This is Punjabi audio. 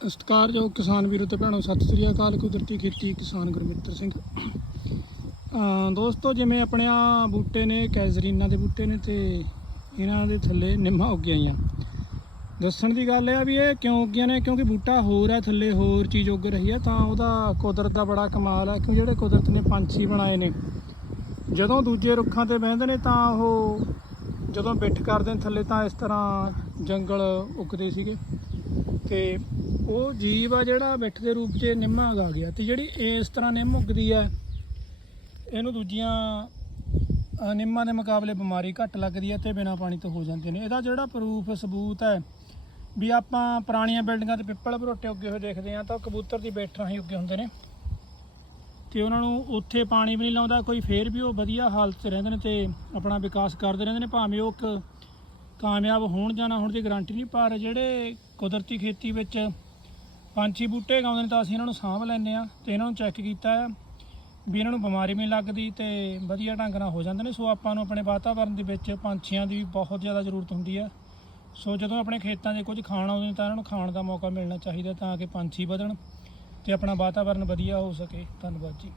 ਸਤਿਕਾਰਯੋਗ ਕਿਸਾਨ ਵੀਰੋ ਤੇ ਭੈਣੋ, ਸਤਿ ਸ੍ਰੀ ਅਕਾਲ। ਕੁਦਰਤੀ ਖੇਤੀ ਕਿਸਾਨ ਗੁਰਮਿੱਤਰ ਸਿੰਘ। ਦੋਸਤੋ, ਜਿਵੇਂ ਆਪਣੇ ਆ ਬੂਟੇ ਨੇ, ਕੈਜ਼ਰੀਨਾ ਦੇ ਬੂਟੇ ਨੇ ਤੇ ਇਹਨਾਂ ਦੇ ਥੱਲੇ ਨਿੰਮਾਂ ਉੱਗੀਆਂ ਆਈਆਂ ਦੱਸਣ ਦੀ ਗੱਲ ਇਹ ਆ ਵੀ ਇਹ ਕਿਉਂ ਉੱਗੀਆਂ ਨੇ? ਕਿਉਂਕਿ ਬੂਟਾ ਹੋਰ ਹੈ ਥੱਲੇ ਹੋਰ ਚੀਜ਼ ਉੱਗ ਰਹੀ ਹੈ ਤਾਂ ਉਹਦਾ ਕੁਦਰਤ ਦਾ ਬੜਾ ਕਮਾਲ ਹੈ ਕਿਉਂ ਜਿਹੜੇ ਕੁਦਰਤ ਨੇ ਪੰਛੀ ਬਣਾਏ ਨੇ। ਜਦੋਂ ਦੂਜੇ ਰੁੱਖਾਂ ਤੇ ਬਹਿੰਦੇ ਨੇ ਤਾਂ ਉਹ ਜਦੋਂ ਬਿੱਠ ਕਰਦੇ ਨੇ ਥੱਲੇ, ਤਾਂ ਇਸ ਤਰ੍ਹਾਂ ਜੰਗਲ ਉੱਗਦੇ ਸੀਗੇ। ਤੇ ਉਹ ਜੀਵ ਆ ਜਿਹੜਾ ਬਿੱਠ ਦੇ ਰੂਪ 'ਚ ਨਿੰਮ ਉਗਾ ਗਿਆ ਤੇ ਜਿਹੜੀ ਇਸ ਤਰ੍ਹਾਂ ਨਿੰਮ ਉੱਗਦੀ ਹੈ ਇਹਨੂੰ ਦੂਜੀਆਂ ਨਿੰਮਾਂ ਦੇ ਮੁਕਾਬਲੇ ਬਿਮਾਰੀ ਘੱਟ ਲੱਗਦੀ ਹੈ ਤੇ ਬਿਨਾਂ ਪਾਣੀ ਤੋਂ ਹੋ ਜਾਂਦੇ ਨੇ। ਇਹਦਾ ਜਿਹੜਾ ਪ੍ਰੂਫ, ਸਬੂਤ ਹੈ ਵੀ ਆਪਾਂ ਪੁਰਾਣੀਆਂ ਬਿਲਡਿੰਗਾਂ ਤੇ ਪਿੱਪਲ ਭਰੋਟੇ ਉੱਗੇ ਹੋਏ ਦੇਖਦੇ ਆ ਤਾਂ ਉਹ ਕਬੂਤਰ ਦੀ ਬੈਠਾਂ ਹੀ ਉੱਗੇ ਹੁੰਦੇ ਨੇ। ਤੇ ਉਹਨਾਂ ਨੂੰ ਉੱਥੇ ਪਾਣੀ ਵੀ ਨਹੀਂ ਲਾਉਂਦਾ, ਕੋਈ ਫੇਰ ਵੀ ਉਹ ਵਧੀਆ ਹਾਲਤ 'ਚ ਰਹਿੰਦੇ ਨੇ ਤੇ ਆਪਣਾ ਵਿਕਾਸ ਕਰਦੇ ਰਹਿੰਦੇ ਨੇ। ਭਾਵੇਂ ਉਹ ਇੱਕ ਕਾਮਯਾਬ ਹੋਣ ਜਾਂ ਨਾ ਹੋਣ ਦੀ ਗਾਰੰਟੀ ਨਹੀਂ, ਪਰ ਜਿਹੜੇ ਕੁਦਰਤੀ ਖੇਤੀ ਵਿੱਚ ਪੰਛੀ ਬੂਟੇ ਗਾਉਂਦੇ ਨੇ ਤਾਂ ਅਸੀਂ ਇਹਨਾਂ ਨੂੰ ਸਾਂਭ ਲੈਂਦੇ ਆ ਤੇ ਇਹਨਾਂ ਨੂੰ ਚੈੱਕ ਕੀਤਾ ਹੈ ਵੀ ਇਹਨਾਂ ਨੂੰ ਬਿਮਾਰੀ ਵੀ ਨਹੀਂ ਲੱਗਦੀ ਤੇ ਵਧੀਆ ਢੰਗ ਨਾਲ ਹੋ ਜਾਂਦੇ ਨੇ। ਸੋ ਆਪਾਂ ਨੂੰ ਆਪਣੇ ਵਾਤਾਵਰਣ ਦੇ ਵਿੱਚ ਪੰਛੀਆਂ ਦੀ ਬਹੁਤ ਜ਼ਿਆਦਾ ਜ਼ਰੂਰਤ ਹੁੰਦੀ ਹੈ। ਸੋ ਜਦੋਂ ਆਪਣੇ ਖੇਤਾਂ 'ਚ ਕੁਝ ਖਾਣ ਆਉਂਦੇ ਨੇ ਤਾਂ ਇਹਨਾਂ ਨੂੰ ਖਾਣ ਦਾ ਮੌਕਾ ਮਿਲਣਾ ਚਾਹੀਦਾ ਤਾਂ ਕਿ ਪੰਛੀ ਵਧਣ ਤੇ ਆਪਣਾ ਵਾਤਾਵਰਣ ਵਧੀਆ ਹੋ ਸਕੇ। ਧੰਨਵਾਦ ਜੀ।